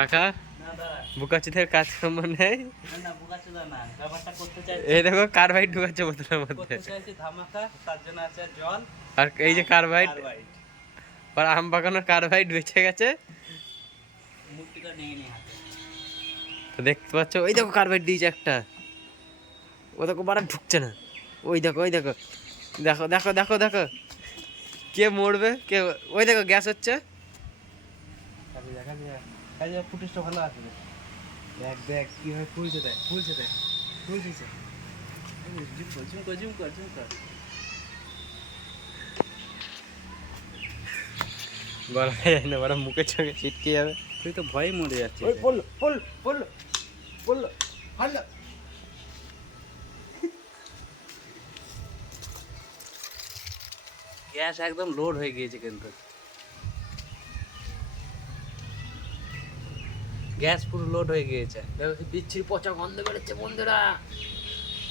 কাকা দাঁড়া। কাজ কর্ম নেই এই দেখো কার্বাইড ঢুকাচ্ছে বোতলের মধ্যে। আর এই যে কার্বাইড। আর আম বাগানোর কার্বাইড বেঁচে গেছে। তো দেখতে পাচ্ছ ওই দেখো কার্বাইড দিয়েছে একটা। ও দেখো বারা ঢুকছে না। ওই দেখো ওই দেখো। দেখো দেখো দেখো দেখো। কে মরবে? কে ওই দেখো গ্যাস হচ্ছে। দেখা কাজে ফুটেজটা ভালো আসবে দেখ দেখ কীভাবে ফুলছে দেখ ফুলছে দেখ ফুলছে ঝুম কর ঝুম কর ঝুম কর ঝুম কর গলা যায় না বারা মুখে চোখে ছিটকে যাবে। তুই তো ভয়ে মরে যাচ্ছিস। ওই পড়ল পড়ল পড়ল পড়ল হারলো গ্যাস একদম লোড হয়ে গিয়েছে কিন্তু। গ্যাস পুরো লোড হয়ে গিয়েছে। বিচ্ছির পচা গন্ধ বেরোচ্ছে বন্ধুরা।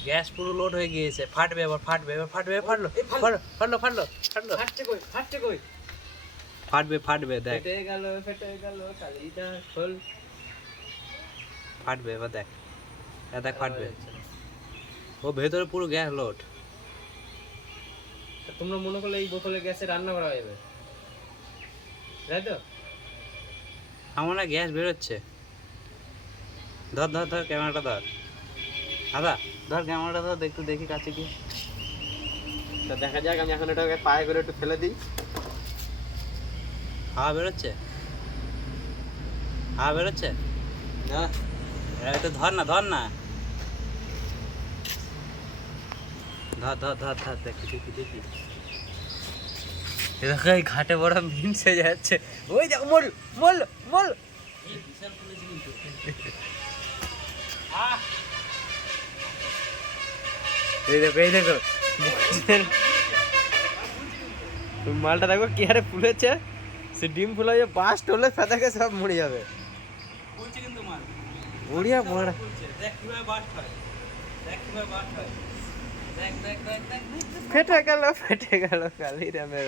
গ্যাস পুরো লোড হয়ে গিয়েছে। ফাটবে এবার ফাটবে এবার ফাটবে ফাটলো। ফাটলো। ফাটলো ফাটলো ফাটছে কই ফাটছে কই? ফাটবে ফাটবে দেখ। ফেটে গেল ফেটে গেল কালিটা খোল। ফাটবে এবার দেখ। দেখ ফাটবে। ও ভেতরে পুরো গ্যাস লোড তোমরা মনে করলে এই বোতলে গ্যাসে রান্না করা যাবে? তাই তো? আমার না গ্যাস বেরোচ্ছে। ধর ধর ধর ক্যামেরাটা ধর। দাদা ধর ক্যামেরাটা ধর একটু দেখি কাছে কি। তা দেখা যাক আমি এখন এটাকে পায়ে করে একটু ফেলে দিই। হাওয়া বেরোচ্ছে? হাওয়া বেরোচ্ছে? না। একটু ধর না ধর না। ধর ধর ধর ধর দেখি দেখি দেখি এই ঘাটে বড় মিনসে যাচ্ছে। ওই দেখো মল মল মল মালটা দেখো কি হারে ফুলেছে। সে ডিম ফুলে যে বাস্ট হলে সব মরে যাবে। ফুলছে কিন্তু হয় হয় ফেটে গেল ফেটে গেল কালি রামের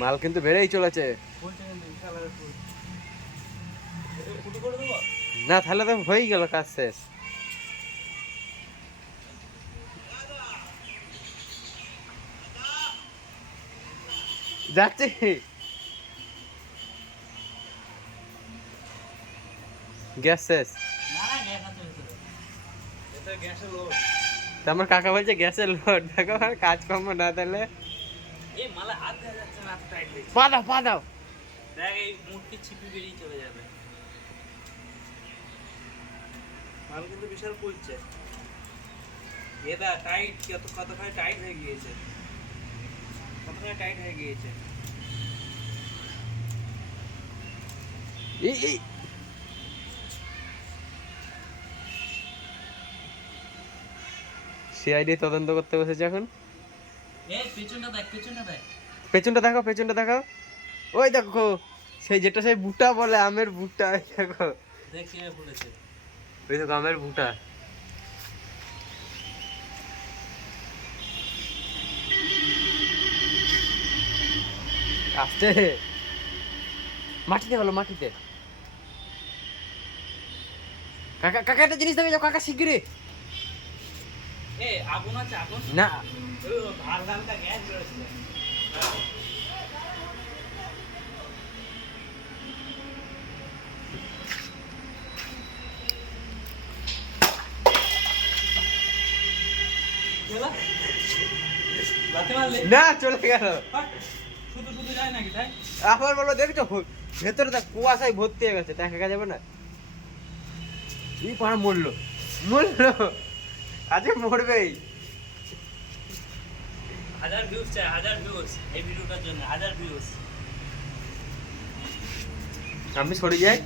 মাল কিন্তু বেড়েই চলেছে। না তাহলে তো হয়ে গেল কাজ শেষ। যাচ্ছি। গ্যাস শেষ। আমার কাকা বলছে গ্যাসের লোড দেখো আর কাজকর্ম না দিলে। এই মালে হাত দেওয়া যাচ্ছে না এত পা দাও পা দাও দেখ এই মুটকি ছিপি বেরিয়ে চলে যাবে। মাল কিন্তু বিশাল ফুলছে এটা টাইট কত কতখানি টাইট হয়ে গিয়েছে। কতখানি টাইট হয়ে গিয়েছে। এই এই। সিআইডি তদন্ত করতে বসেছে এখন? পেছনটা দেখ পেছনটা দেখ। পেছনটা দেখো পেছনটা দেখো ওই দেখো সেই যেটা সেই বুটা বলে আমের বুটা দেখো। দেখ ফুলেছে ওই তো আমের বুটা আস্তে। মাটিতে হলো মাটিতে। কাকা কাকা একটা জিনিস দেবে যাও কাকা শিগগিরই। এ আগুন আছে আগুন। না। না চলে গেল। হাট, শুধু শুধু যায় নাকি আবার বলো দেখছ ভেতরে দেখ কুয়াশায় ভর্তি হয়ে গেছে দেখা যাবে না এই পাড়া মরলো মরলো। আজকে মরবেই। হাজার ভিউজ চাই হাজার ভিউজ এই ভিডিওটার জন্য হাজার ভিউজ আমি সরে যাই।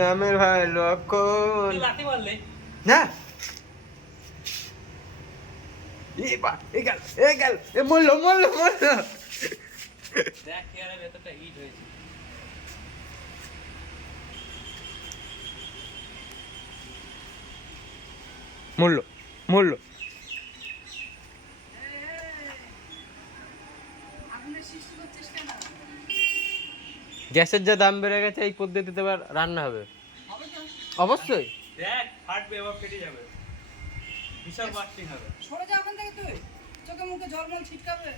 নামের ভাই লক্ষণ তুই না। এই বা এই গেল গেল এ মরলো মরলো মরলো। দেখ চেয়ারের ভেতরটা হিট হয়েছে। মরলো মরলো সৃষ্টি করছিস কেন গ্যাসের যা দাম বেড়ে গেছে এই পদ্ধতিতে এবার রান্না হবে। হবে অবশ্যই। দেখ ফাটবে এবার ফেটে যাবে। বিশাল বাস্টিং হবে। সরে যা ওখান থেকে তুই। চোখে মুখে জলমল ছিটকাবে।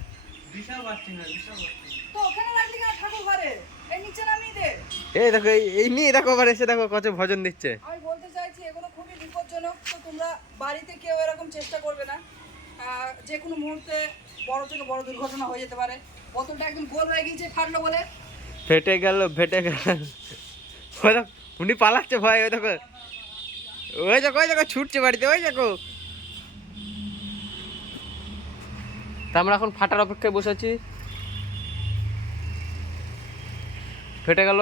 বিশাল বাস্টিং হবে বিশাল বাস্টিং তো ওখানে রাখলি কেন ঠাকুর ঘরে? এই নিচে নামিয়ে দে। এই দেখো এই- নিয়ে দেখো আবার এসে দেখো কত ভজন দিচ্ছে। আমি বলতে চাইছি এগুলো খুবই বিপজ্জনক তো তোমরা বাড়িতে কেউ এরকম চেষ্টা করবে না। যে কোনো মুহূর্তে বড় থেকে বড় দুর্ঘটনা হয়ে যেতে পারে। বোতলটা একদম গোল হয়ে গিয়েছে ফাটলো বলে। ফেটে গেল ফেটে গেল। ওই উনি পালাচ্ছে ভাই ওই দেখো। ওই দেখো ওই দেখো, ছুটছে বাড়িতে, ওই দেখো। তা আমরা এখন ফাটার অপেক্ষায় বসে আছি। ফেটে গেল।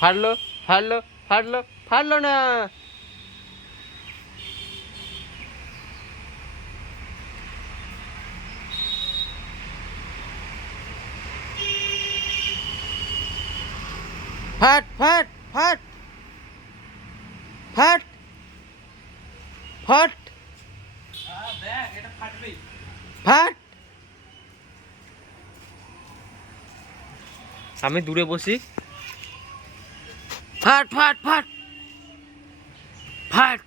ফাটলো ফাটলো ফাটলো ফাটলো না। ফাট ফাট ফাট। ফাট। ফাট। ফাট। আমি দূরে বসি। ফাট ফাট ফাট। ফাট।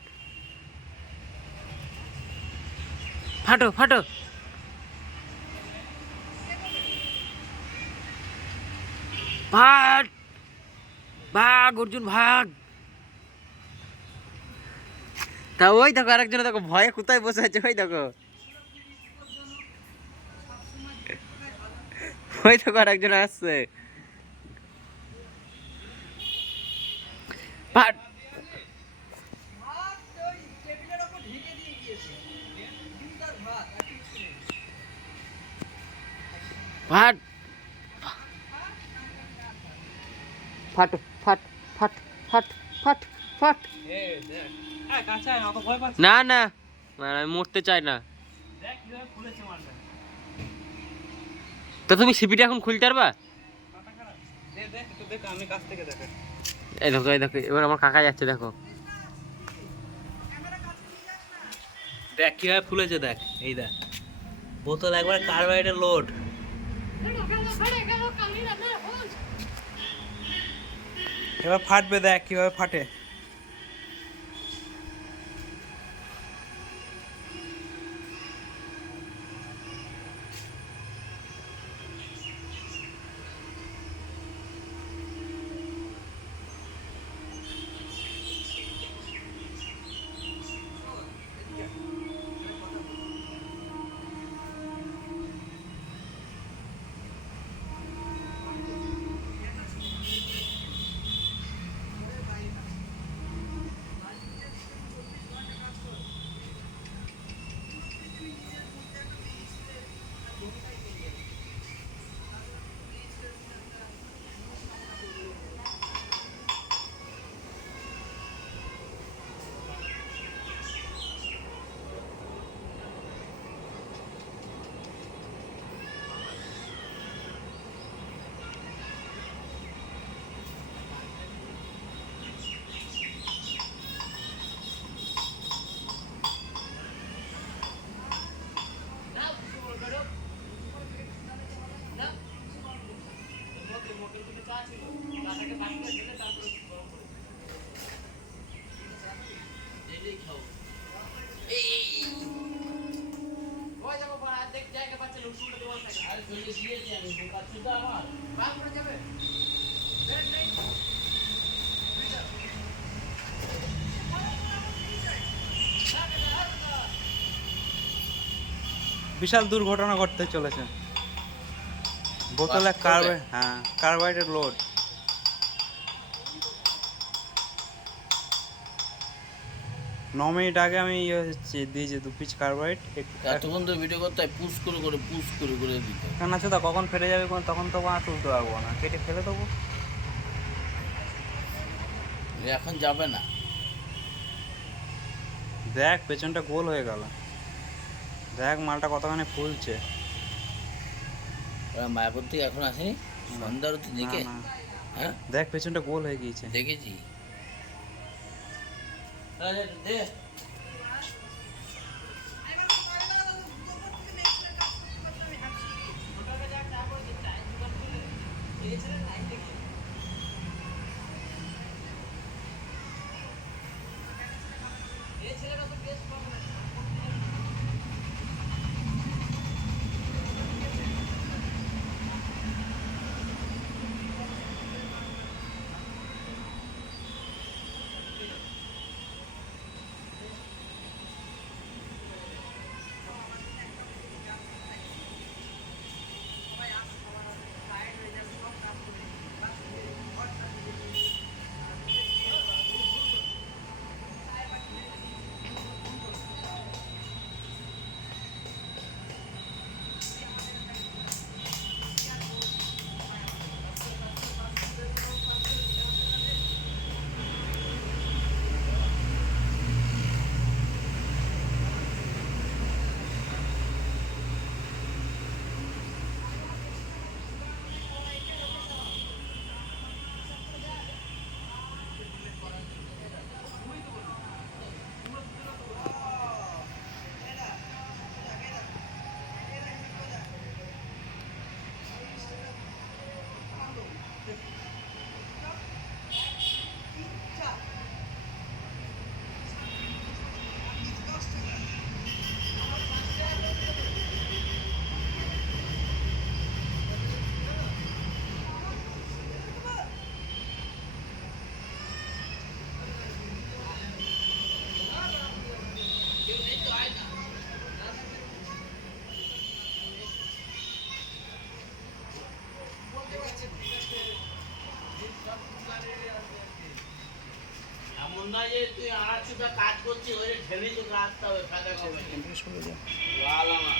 ফাটো ফাটো। ফাট। ভাগ, অর্জুন, ভাগ। তা ওই দেখো আরেকজন দেখো, ভয়ে কোথায় বসে আছে, ওই দেখো। ওই দেখো আরেকজন আসছে। কিছু নেই। ফাট। ফাট ফাট ফাট। না না। না, আমি মরতে চাই না। তো তুমি সিপিটা এখন খুলতে পারবা? এই দেখো এই দেখো এবার আমার কাকা যাচ্ছে দেখো। দেখ কীভাবে ফুলেছে দেখ এই দেখ। বোতল একবার কার্বাইডের লোড। এবার ফাটবে দেখ কীভাবে ফাটে। বিশাল দুর্ঘটনা ঘটতে চলেছে। বোতলে কার্বাইড হ্যাঁ কার্বাইডের লোড ন মিনিট আগে আমি ইয়ে হচ্ছে দিয়েছি দু পিস কার্বাইড এতক্ষণ তো ভিডিও করতে হয় পুশ করে করে পুশ করে করে দিতে। কেন আছে তা কখন ফেলে যাবে কোন তখন তো আর তুলতে পারব না। কেটে ফেলে দেবো। এখন যাবে না। দেখ পেছনটা গোল হয়ে গেল। দেখ মালটা কতখানি ফুলছে। ওরা মায়াপুর থেকে এখন আসেনি? সন্ধ্যার দিকে হ্যাঁ? দেখ পেছনটা গোল হয়ে গিয়েছে। দেখেছি। দে। এমন না যে তুই আড়াইশোটা কাজ করছিস ওই ঠেলে তোকে আসতে হবে ফাঁকা কবে লাল আমার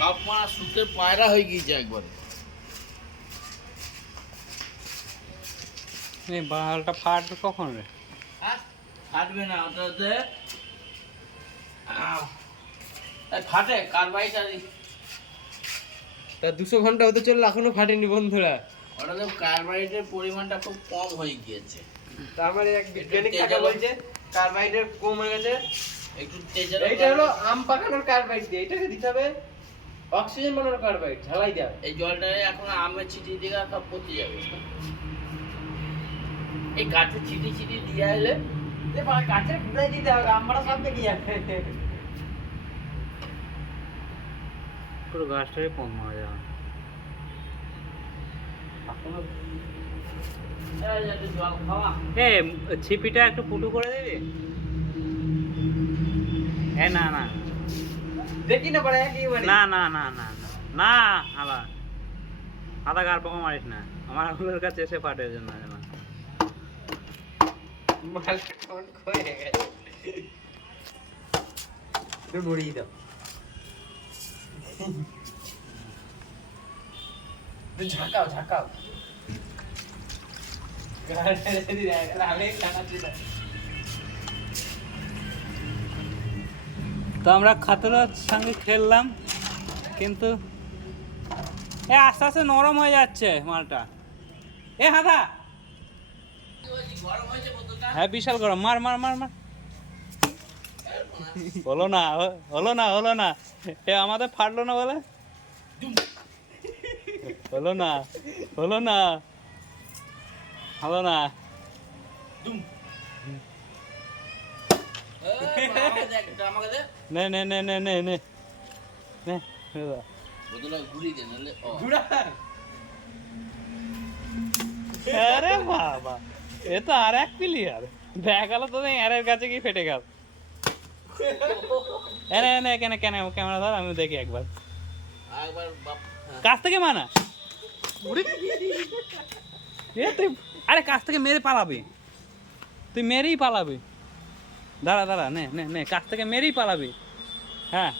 কাপ মারা সুতের পায়রা হয়ে গিয়েছে একবারে। বালটা ফাটবে কখন রে? ফাটবে না ওটাতে ফাটে কার্বাইটার তা দুশো ঘণ্টা হতে চলল এখনও ফাটেনি বন্ধুরা। ওটাতে কার্বাইডের পরিমাণটা খুব কম হয়ে গিয়েছে। তার মানে এক বিজ্ঞানিক আলো। বলছে কার্বাইডের কম হয়ে গেছে। একটু তেজের এইটা হলো আম পাকানোর কার্বাইড দিয়ে এটাকে দিতে হবে অক্সিজেন বানানোর কার্বাইড ঝালাই দেওয়া। এই জলটা এখন আমের ছিটি দিয়ে সব পচে যাবে। এই গাছে ছিটি ছিটি দিয়ে এলে যে বা দিতে হবে আমরা সব দেখি যাবে পুরো গাছটাই কম মারা যাবে। এ ছিপিটা একটু ফুটো করে দিবি? এ না না। দেখি না মানে না না না না না আবার। আধা গার পোকা মারিস না। আমার আঙুলের কাছে এসে ফাটে জন্য না হয়ে দাও। ঝাঁকাও ঝাঁকাও। তো আমরা খাতরার সঙ্গে খেললাম, কিন্তু এ আস্তে আস্তে নরম হয়ে যাচ্ছে মালটা। এ হাদা। হ্যাঁ বিশাল গরম। মার মার মার মার। হলো না হলো না হলো না। এ আমাদের ফাটলো না বলে? হলো না হলো না হলো না। আরে বাবা এ তো আর এক প্লেয়ার দেখাল তো এর কাছে কি ফেটে গেল। এনে এনে কেন কেন ক্যামেরা ধর আমি দেখি একবার। একবার হ্যাঁ। কাছ থেকে মানা। এ তুই আরে কাছ থেকে মেরে পালাবি। তুই মেরেই পালাবি। দাঁড়া দাঁড়া নে নে নে কাছ থেকে মেরেই পালাবি। হ্যাঁ।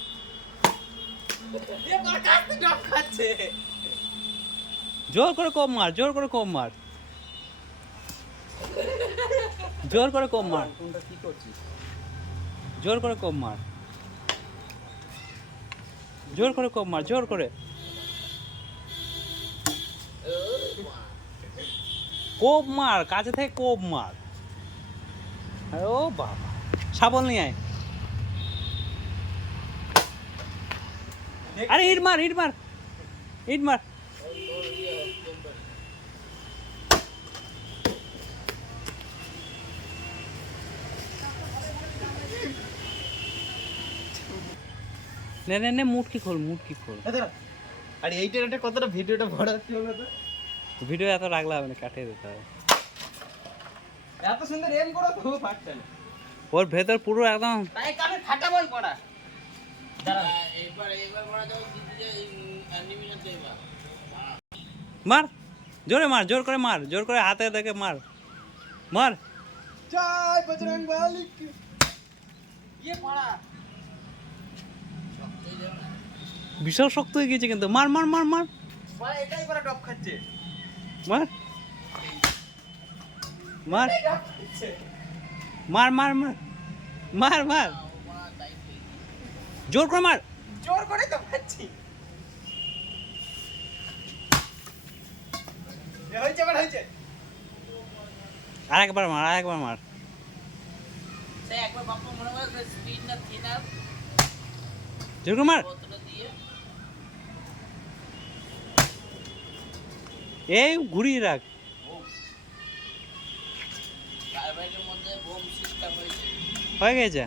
জোর করে কম মার জোর করে কম মার। জোর করে কম মার। জোর করে কম মার। জোর করে কম মার জোর করে। কোপ মার, কাছে থেকে কোপ মার। ও বাবা শাবল নিয়ে আয়। আরে ইট মার ইট মার ইট মার। নে নে মুটকি খোল মুটকি খোল। আরে এইটার একটা কতটা ভিডিওটা বড় হচ্ছে ভিডিও এত রাখলে হবে না কাটিয়ে দিতে হবে। এত সুন্দর এম করো তো থাকছে না। ওর ভেতর পুরো একদম তাই কানে পড়া যে অ্যানিমেশন এবার মার জোরে মার জোর করে মার জোর করে হাতে দেখে মার। মার। জয় বজরং বলি ইয়ে পড়া। বিশাল শক্ত হয়ে গেছে কিন্তু। মার মার মার মার। পড়া এটাই পড়া টপ খাচ্ছে। মার। মার। মার মার মার। মার মার। জোর করে মার। জোর করে তো হয়েছে আরেকবার মার আরেকবার মার। মনে জোর করে মার বোতলে দিয়ে এই ঘুরিয়ে রাখ। হয়ে গেছে?